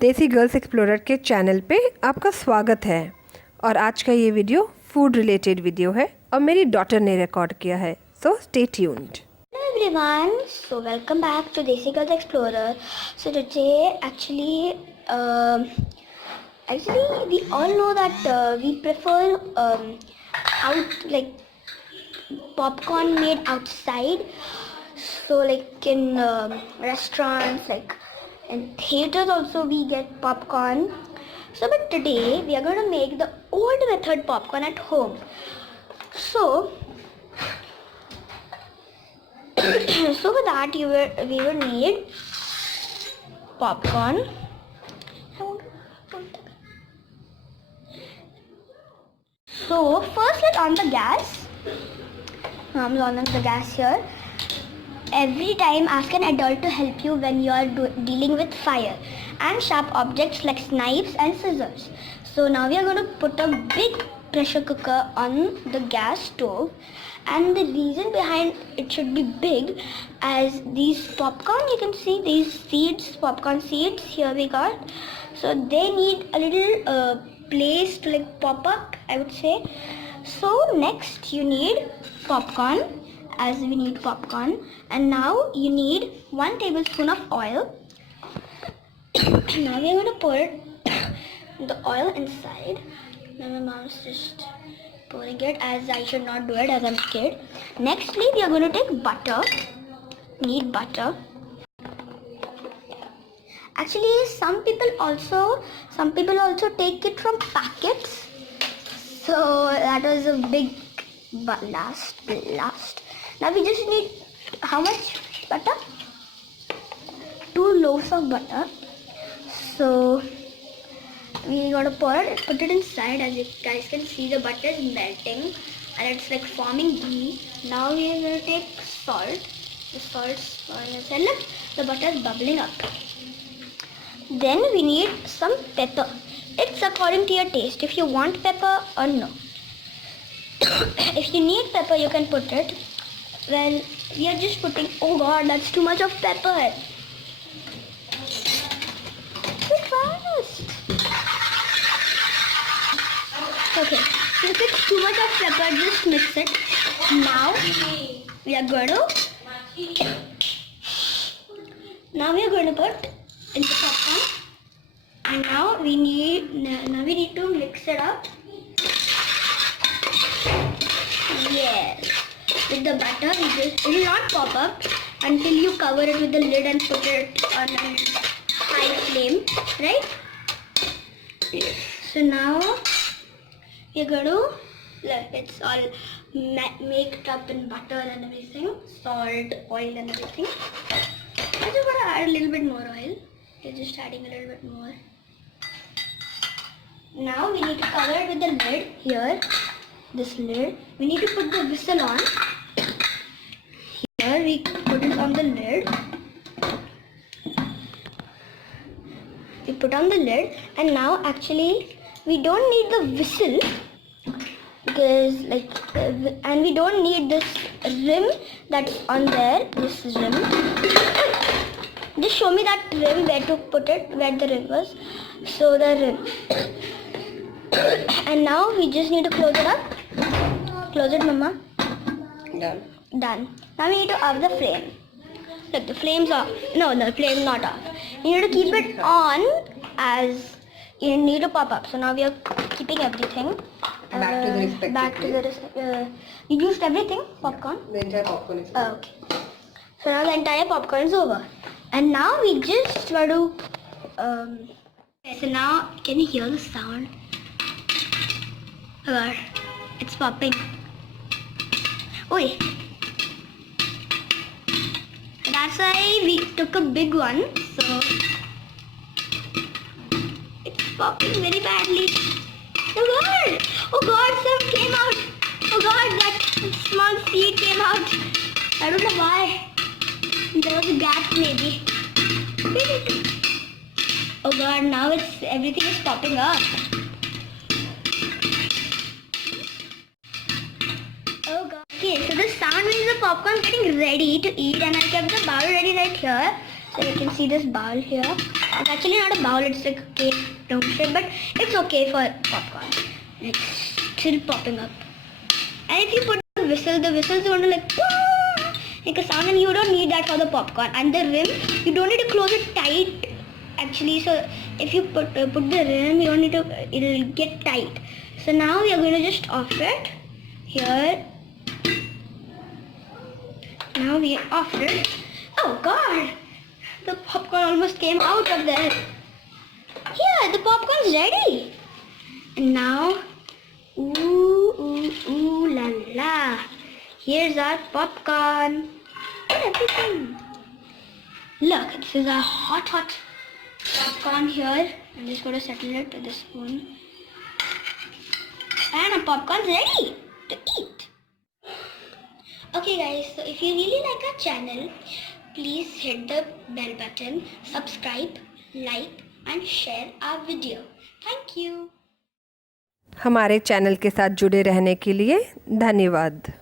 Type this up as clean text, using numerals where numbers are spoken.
देसी girls explorer के channel पे आपका स्वागत है। और आज का ये वीडियो फूड रिलेटेड वीडियो है और मेरी डॉटर ने रिकॉर्ड किया है, so stay tuned. Hello everyone, so welcome back to Desi Girls Explorer. So today we all know that we prefer out like popcorn made outside. So like in restaurants, like in theaters also we get popcorn. So but today we are going to make the old method popcorn at home. So for that we will need popcorn. So first let's on the gas. I'm on the gas here. Every time ask an adult to help you when you are dealing with fire and sharp objects like knives and scissors. So now we are going to put a big pressure cooker on the gas stove, and the reason behind it should be big as these popcorn, you can see these seeds, popcorn seeds here we got, so they need a little place to like pop up, I would say. So next you need popcorn, as we need popcorn, and now you need 1 tablespoon of oil. Now we are going to pour the oil inside. Now my mom is just pouring it, as I should not do it as I'm scared. Nextly we are going to take butter. Need butter. Actually some people also take it from packets. So that was a big blast. Now we just need how much butter? 2 loaves of butter. So we gotta put it inside. As you guys can see, the butter is melting and it's like forming ghee. Now we are gonna take salt. The salt's pouring inside. Look, the butter is bubbling up. Then we need some pepper. It's according to your taste, if you want pepper or no. If you need pepper, you can put it. Well, we are just putting, oh god, that's too much of pepper. Too fast. Okay, if it's too much of pepper, just mix it. Now we are going to put in the popcorn, and now we need to mix it up. Yes, with the butter, it will not pop up until you cover it with the lid and put it on a high flame, right? Yes. So now you're going to, it's all mixed up in butter and everything, salt, oil and everything. I just want to add a little bit more oil. You're just adding a little bit more. Now we need to cover it with the lid here. This lid. We need to put the whistle on. Here we put it on the lid. We put on the lid, and now actually we don't need the whistle because and we don't need this rim that's on there. This rim. Just show me that rim, where to put it, where the rim was. So the rim. And now we just need to close it up. Close it, Mama. Done. Now we need to off the flame. Look, the flame's off. No, the flame's not off. You need to keep it on, as you need to pop up. So now we are keeping everything. Back to the respective. You used everything? Popcorn? The entire popcorn is okay. So now the entire popcorn is over. And now we just try to... so now, can you hear the sound? Oh god, it's popping. Oi! That's why we took a big one, so it's popping very badly. Oh god, some came out. Oh god, that small seed came out. I don't know why. There was a gap maybe. Oh god, now everything is popping up. Oh god. Okay, so the sound means the popcorn getting ready to eat, and I kept the bowl ready right here. So you can see this bowl here. It's actually not a bowl, it's like a cake round shape, but it's okay for popcorn. It's still popping up. And if you put the whistle is going to like a sound, and you don't need that for the popcorn. And the rim, you don't need to close it tight actually. So if you put the rim, you don't need to, it'll get tight. So now we are going to just off it here. Now we off it. Oh god, the popcorn almost came out of there. Here, the popcorn's ready. And now, ooh la la. Here's our popcorn. And everything. Look, this is our hot popcorn here. I'm just going to settle it with a spoon. And our popcorn's ready to eat. Okay guys, so if you really like our channel, please hit the bell button, subscribe, like and share our video. Thank you. हमारे channel के साथ जुड़े रहने के लिए धन्यवाद।